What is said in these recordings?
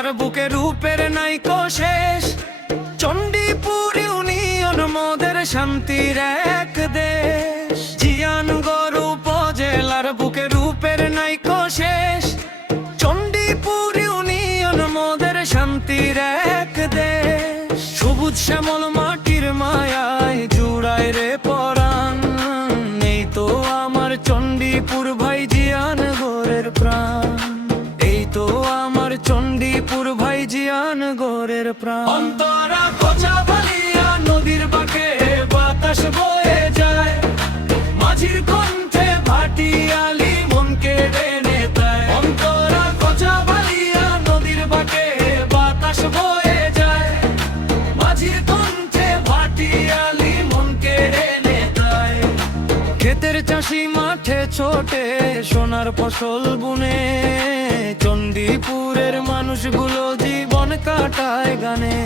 জেলার বুকে রূপের নাইকো শেষ। চণ্ডীপুর ইউনিয়ন মোদের শান্তির এক দেশ। জিয়ানগর উপজেলার বুকে রূপের নাইকো শেষ। চণ্ডীপুর ইউনিয়ন মোদের শান্তির এক দেশ। সবুজ শ্যামল মাটির মায়ায় জুড়ায় রে পরাণ। এই তো আমার চণ্ডীপুর ভাই জিয়ানগরের প্রাণ। এই তো আমার চণ্ডীপুর ভাই জিয়ানগরের প্রাণ। অন্তরা কোচাবালিয়া নদীর বাঁকে বাতাস বয়ে যায়। মাঝির কণ্ঠে ভাটিয়ালি মনকে টেনে দেয়। অন্তরা কোচাবালিয়া নদীর বাঁকে বাতাস বয়ে যায়। মাঝির কণ্ঠে ভাটিয়ালি মনকে টেনে দেয়। ক্ষেতের চাষি মাঠে ছোটে সোনার ফসল বুনে। চণ্ডীপুরের মানুষগুলো জীবন কাটায় গানে।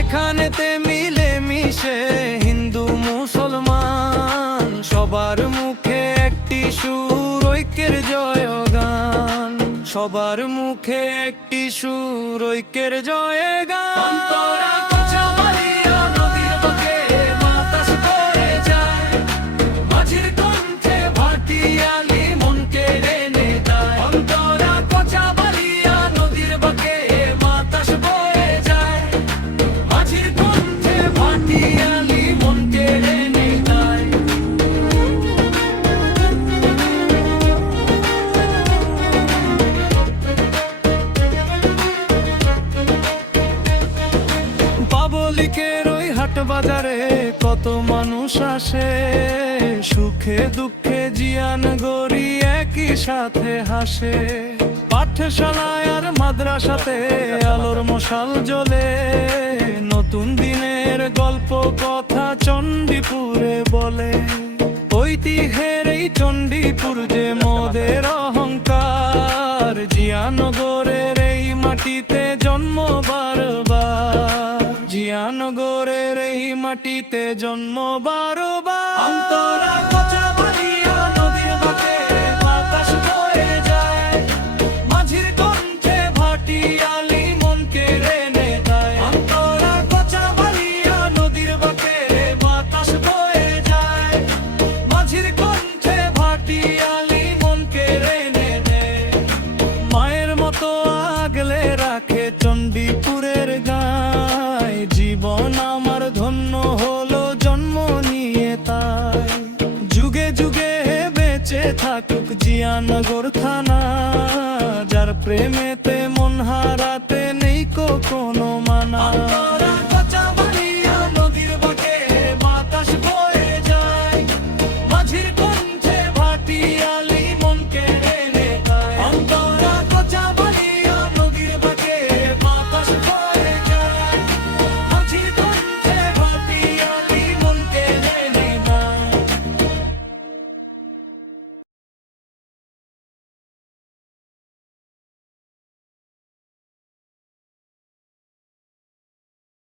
এখানেতে মিলে মিশে হিন্দু মুসলমান। সবার মুখে একটি সুর ঐক্যের জয়গান। সবার মুখে একটি সুর ঐক্যের জয়গান। পাবলিকের ওই হাট বাজারে কত মানুষ আসে। সুখে দুঃখে জিয়ানগরি একই সাথে হাসে। পাঠশালায় আর মাদ্রাসাতে আলোর মশাল জ্বলে। নতুন দিনের গল্প কথা চণ্ডীপুরে বলে। ঐতিহ্যের এই চণ্ডীপুর যে মোদের অহংকার। জিয়ানগরের এই মাটিতে জন্ম বারবার। জিয়ানগরের এই মাটিতে জন্ম বারবার। অন্তরা কোচাবালিয়া নদীর বাঁকে বাতাস বয়ে যায়। মাঝির কণ্ঠে ভাটিয়ালি মনকে টেনে দেয়। অন্তরা কোচাবালিয়া নদীর বাঁকে বাতাস বয়ে যায়। মাঝির কণ্ঠে ভাটিয়ালি মনকে টেনে দেয়। মায়ের মতো আগলে রাখে চণ্ডীপুরের গায়। জীবন আমার ধন্য হলো জন্ম নিয়ে তাই। যুগে যুগে বেঁচে থাকুক জিয়ানগর থানা। যার প্রেমেতে মন হারাতে নেই কোনো মানা।